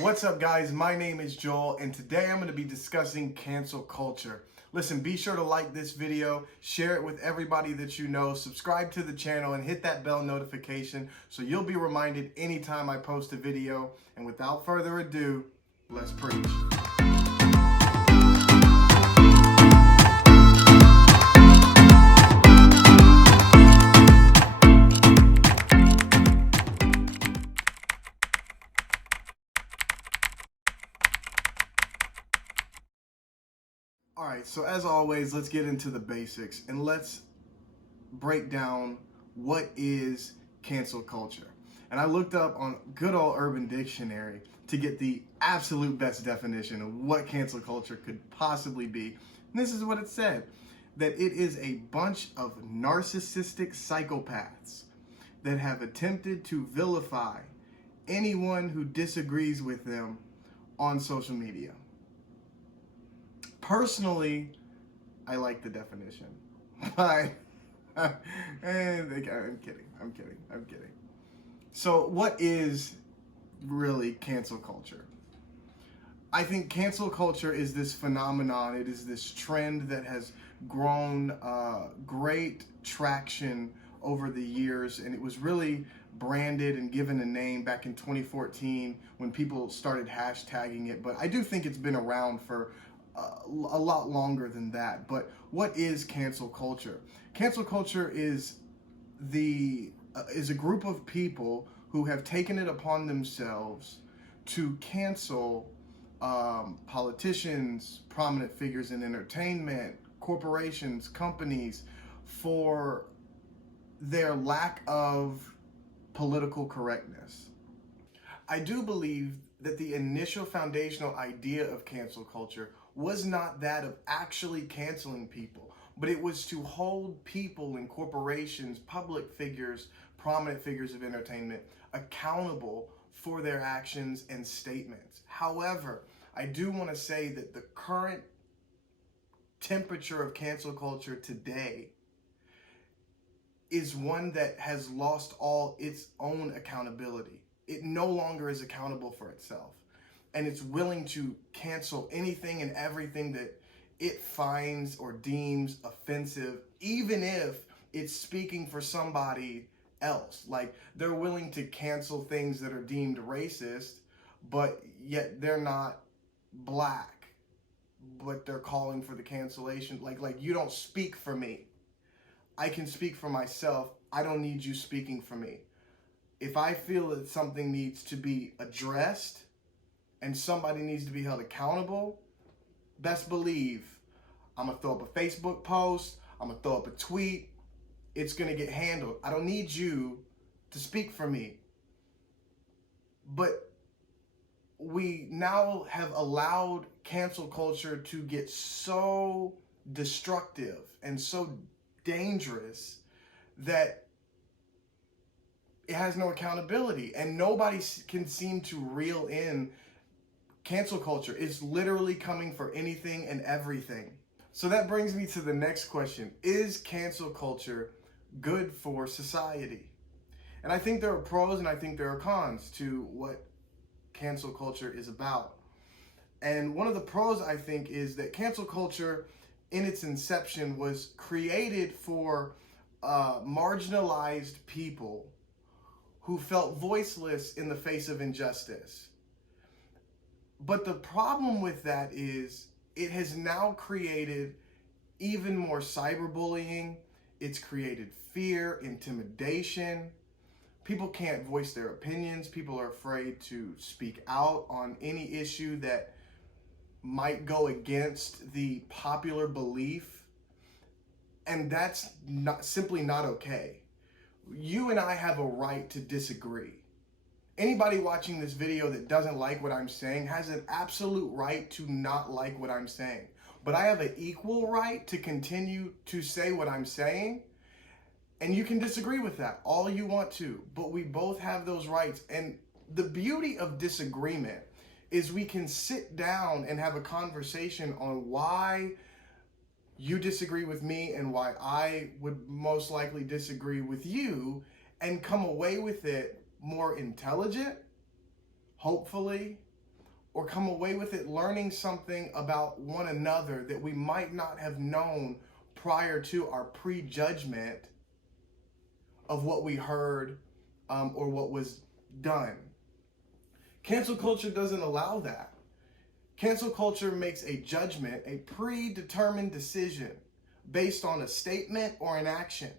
What's up, guys? My name is Joel, and today I'm going to be discussing cancel culture. Listen, be sure to like this video, share it with everybody that you know, subscribe to the channel, and hit that bell notification so you'll be reminded anytime I post a video. And without further ado, let's preach. All right, so as always, let's get into the basics and let's break down what is cancel culture. And I looked up on good old Urban Dictionary to get the absolute best definition of what cancel culture could possibly be. And this is what it said, that it is a bunch of narcissistic psychopaths that have attempted to vilify anyone who disagrees with them on social media. Personally, I like the definition. I'm kidding. So what is really cancel culture? I think cancel culture is this phenomenon. It is this trend that has grown great traction over the years, and it was really branded and given a name back in 2014 when people started hashtagging it. But I do think it's been around for a lot longer than that. But what is cancel culture? Cancel culture is a group of people who have taken it upon themselves to cancel politicians, prominent figures in entertainment, corporations, companies for their lack of political correctness. I do believe that the initial foundational idea of cancel culture was not that of actually canceling people, but it was to hold people in corporations, public figures, prominent figures of entertainment accountable for their actions and statements. However, I do want to say that the current temperature of cancel culture today is one that has lost all its own accountability. It no longer is accountable for itself. And it's willing to cancel anything and everything that it finds or deems offensive, even if it's speaking for somebody else. Like, they're willing to cancel things that are deemed racist, but yet they're not black, but they're calling for the cancellation. Like you don't speak for me. I can speak for myself. I don't need you speaking for me. If I feel that something needs to be addressed and somebody needs to be held accountable, best believe I'm going to throw up a Facebook post, I'm going to throw up a tweet, it's going to get handled. I don't need you to speak for me. But we now have allowed cancel culture to get so destructive and so dangerous that it has no accountability, and nobody can seem to reel in cancel culture. It's literally coming for anything and everything. So that brings me to the next question. Is cancel culture good for society? And I think there are pros and I think there are cons to what cancel culture is about. And one of the pros, I think, is that cancel culture in its inception was created for marginalized people who felt voiceless in the face of injustice. But the problem with that is it has now created even more cyberbullying. It's created fear, intimidation. People can't voice their opinions. People are afraid to speak out on any issue that might go against the popular belief. And that's simply not okay. You and I have a right to disagree. Anybody watching this video that doesn't like what I'm saying has an absolute right to not like what I'm saying. But I have an equal right to continue to say what I'm saying. And you can disagree with that all you want to, but we both have those rights. And the beauty of disagreement is we can sit down and have a conversation on why you disagree with me and why I would most likely disagree with you, and come away with it more intelligent, hopefully, or come away with it learning something about one another that we might not have known prior to our prejudgment of what we heard or what was done. Cancel culture doesn't allow that. Cancel culture makes a judgment, a predetermined decision based on a statement or an action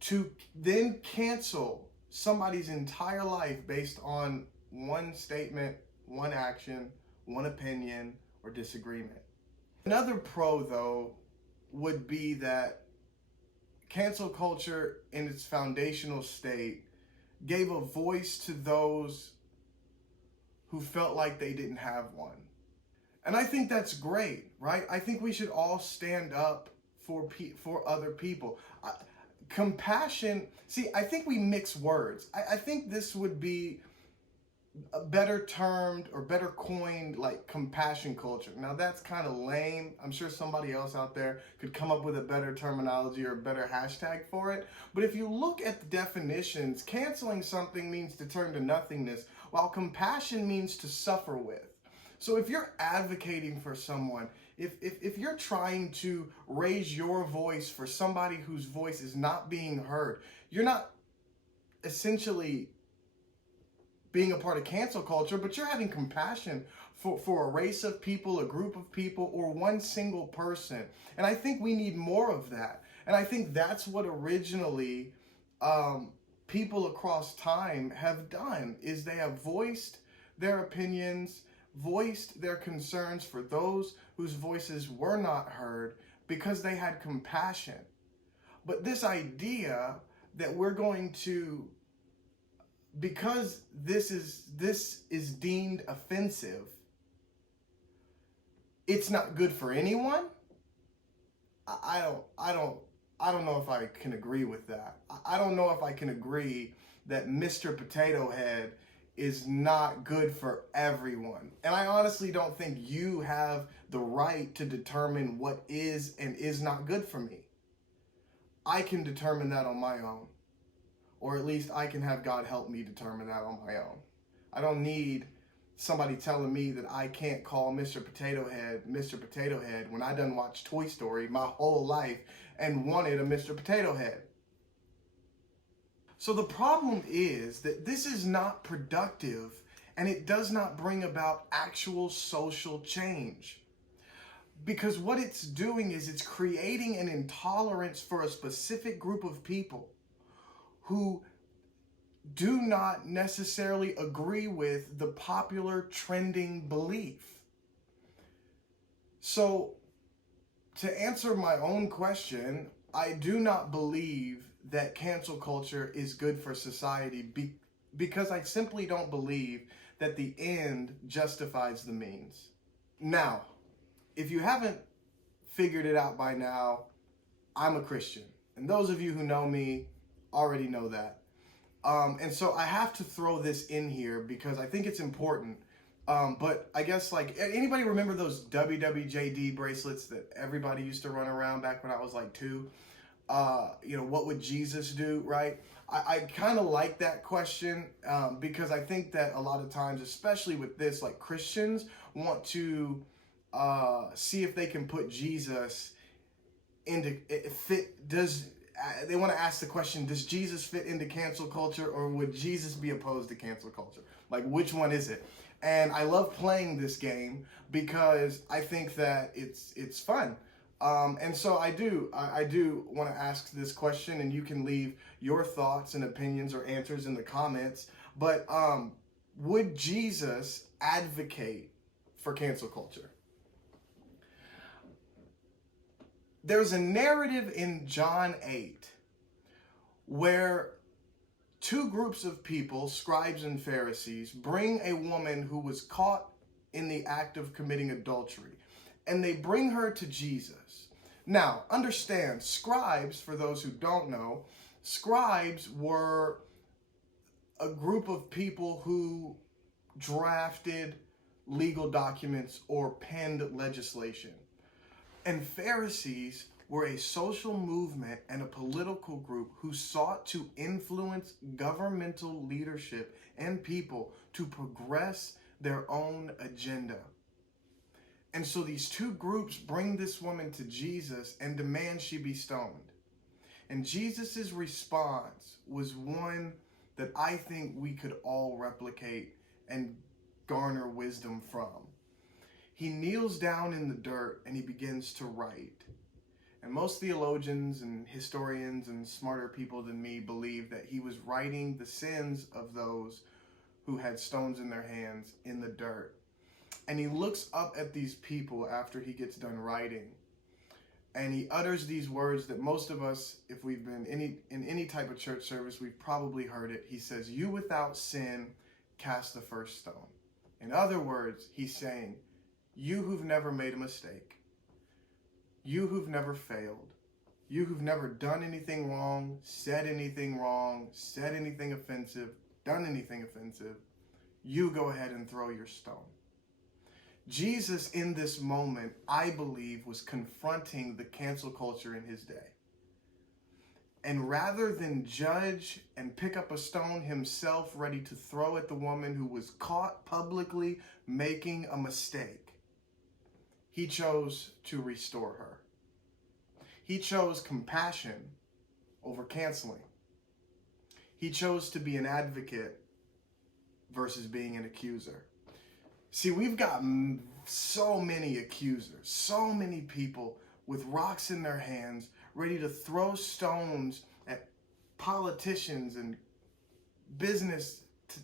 to then cancel somebody's entire life based on one statement, one action, one opinion, or disagreement. Another pro, though, would be that cancel culture in its foundational state gave a voice to those who felt like they didn't have one. And I think that's great, right? I think we should all stand up for other people. Compassion, see, I think we mix words. I think this would be a better termed or better coined like compassion culture. Now that's kind of lame. I'm sure somebody else out there could come up with a better terminology or a better hashtag for it. But if you look at the definitions, canceling something means to turn to nothingness, while compassion means to suffer with. So if you're advocating for someone, if you're trying to raise your voice for somebody whose voice is not being heard, you're not essentially being a part of cancel culture, but you're having compassion for a race of people, a group of people, or one single person. And I think we need more of that. And I think that's what originally people across time have done, is they have voiced their opinions, voiced their concerns for those whose voices were not heard because they had compassion. But this idea that we're going to, because this is deemed offensive, it's not good for anyone. I don't know if I can agree with that. I don't know if I can agree that Mr. Potato Head is not good for everyone. And I honestly don't think you have the right to determine what is and is not good for me. I can determine that on my own. Or at least I can have God help me determine that on my own. I don't need somebody telling me that I can't call Mr. Potato Head when I done watched Toy Story my whole life and wanted a Mr. Potato Head. So the problem is that this is not productive and it does not bring about actual social change. Because what it's doing is it's creating an intolerance for a specific group of people who do not necessarily agree with the popular trending belief. So, to answer my own question, I do not believe that cancel culture is good for society because I simply don't believe that the end justifies the means. Now, if you haven't figured it out by now, I'm a Christian. And those of you who know me already know that. And so I have to throw this in here because I think it's important. But I guess, like, anybody remember those WWJD bracelets that everybody used to run around back when I was like 2? What would Jesus do, right? I kind of like that question because I think that a lot of times, especially with this, like, Christians want to see if they can put Jesus into they want to ask the question, does Jesus fit into cancel culture, or would Jesus be opposed to cancel culture? Like, which one is it? And I love playing this game because I think that it's fun. And so I do want to ask this question, and you can leave your thoughts and opinions or answers in the comments. But would Jesus advocate for cancel culture? There's a narrative in John 8 where two groups of people, scribes and Pharisees, bring a woman who was caught in the act of committing adultery, and they bring her to Jesus. Now, understand, scribes, for those who don't know, scribes were a group of people who drafted legal documents or penned legislation. And Pharisees were a social movement and a political group who sought to influence governmental leadership and people to progress their own agenda. And so these two groups bring this woman to Jesus and demand she be stoned. And Jesus's response was one that I think we could all replicate and garner wisdom from. He kneels down in the dirt and he begins to write. And most theologians and historians and smarter people than me believe that he was writing the sins of those who had stones in their hands in the dirt. And he looks up at these people after he gets done writing. And he utters these words that most of us, if we've been in any type of church service, we've probably heard it. He says, "You without sin, cast the first stone." In other words, he's saying, you who've never made a mistake, you who've never failed, you who've never done anything wrong, said anything offensive, done anything offensive, you go ahead and throw your stone. Jesus in this moment, I believe, was confronting the cancel culture in his day. And rather than judge and pick up a stone himself ready to throw at the woman who was caught publicly making a mistake, he chose to restore her. He chose compassion over canceling. He chose to be an advocate versus being an accuser. See, we've got so many accusers, so many people with rocks in their hands, ready to throw stones at politicians and business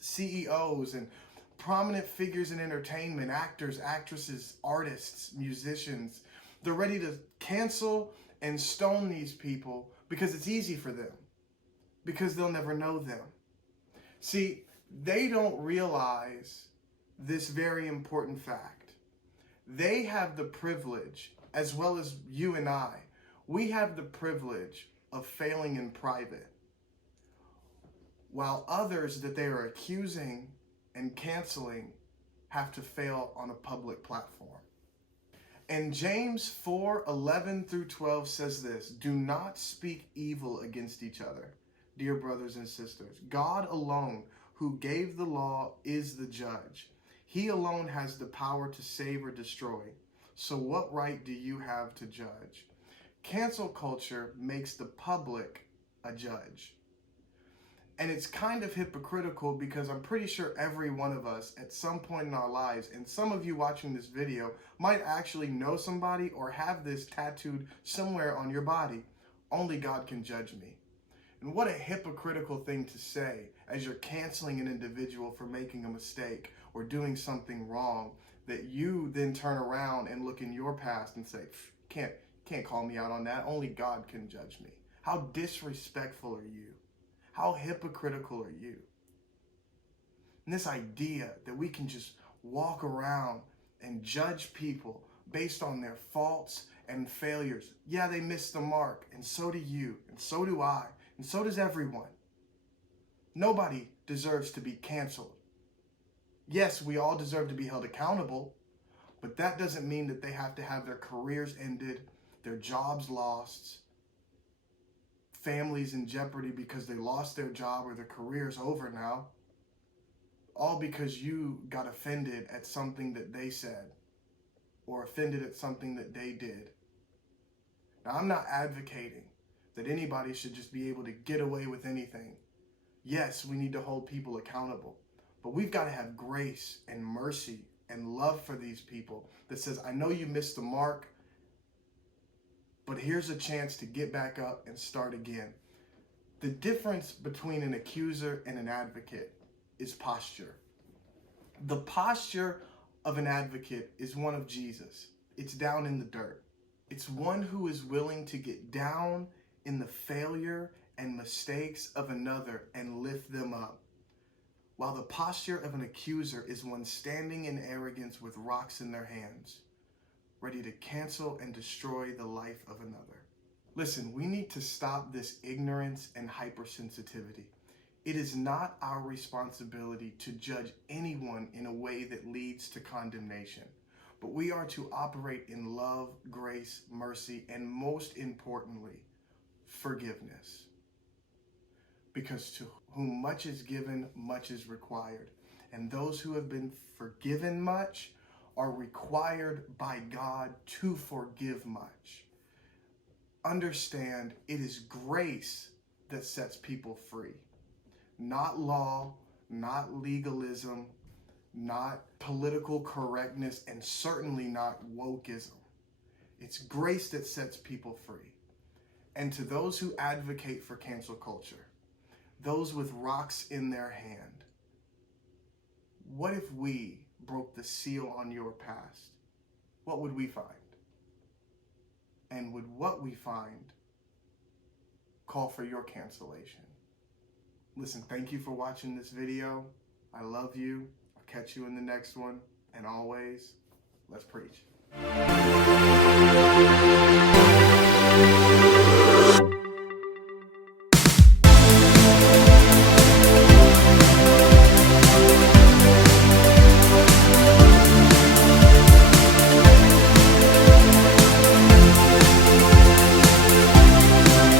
CEOs and prominent figures in entertainment, actors, actresses, artists, musicians. They're ready to cancel and stone these people because it's easy for them, because they'll never know them. See, they don't realize this very important fact. They have the privilege, as well as you and I, we have the privilege of failing in private, while others that they are accusing and canceling have to fail on a public platform. And James 4:11 through 12 says this: "Do not speak evil against each other, dear brothers and sisters. God alone, who gave the law, is the judge. He alone has the power to save or destroy. So what right do you have to judge?" Cancel culture makes the public a judge. And it's kind of hypocritical because I'm pretty sure every one of us at some point in our lives, and some of you watching this video might actually know somebody or have this tattooed somewhere on your body. Only God can judge me. And what a hypocritical thing to say as you're canceling an individual for making a mistake or doing something wrong, that you then turn around and look in your past and say, can't call me out on that. Only God can judge me. How disrespectful are you? How hypocritical are you? And this idea that we can just walk around and judge people based on their faults and failures. Yeah, they missed the mark, and so do you, and so do I, and so does everyone. Nobody deserves to be canceled. Yes, we all deserve to be held accountable, but that doesn't mean that they have to have their careers ended, their jobs lost, families in jeopardy because they lost their job or their career's over now, all because you got offended at something that they said or offended at something that they did. Now, I'm not advocating that anybody should just be able to get away with anything. Yes, we need to hold people accountable, but we've got to have grace and mercy and love for these people that says, I know you missed the mark, but here's a chance to get back up and start again. The difference between an accuser and an advocate is posture. The posture of an advocate is one of Jesus. It's down in the dirt. It's one who is willing to get down in the failure and mistakes of another and lift them up. While the posture of an accuser is one standing in arrogance with rocks in their hands, ready to cancel and destroy the life of another. Listen, we need to stop this ignorance and hypersensitivity. It is not our responsibility to judge anyone in a way that leads to condemnation, but we are to operate in love, grace, mercy, and most importantly, forgiveness. Because to whom much is given, much is required. and those who have been forgiven much are required by God to forgive much. Understand, it is grace that sets people free, not law, not legalism, not political correctness, and certainly not wokeism. It's grace that sets people free. And to those who advocate for cancel culture, those with rocks in their hand, what if we broke the seal on your past? What would we find? And would what we find call for your cancellation? Listen, thank you for watching this video. I love you. I'll catch you in the next one. And always, let's preach.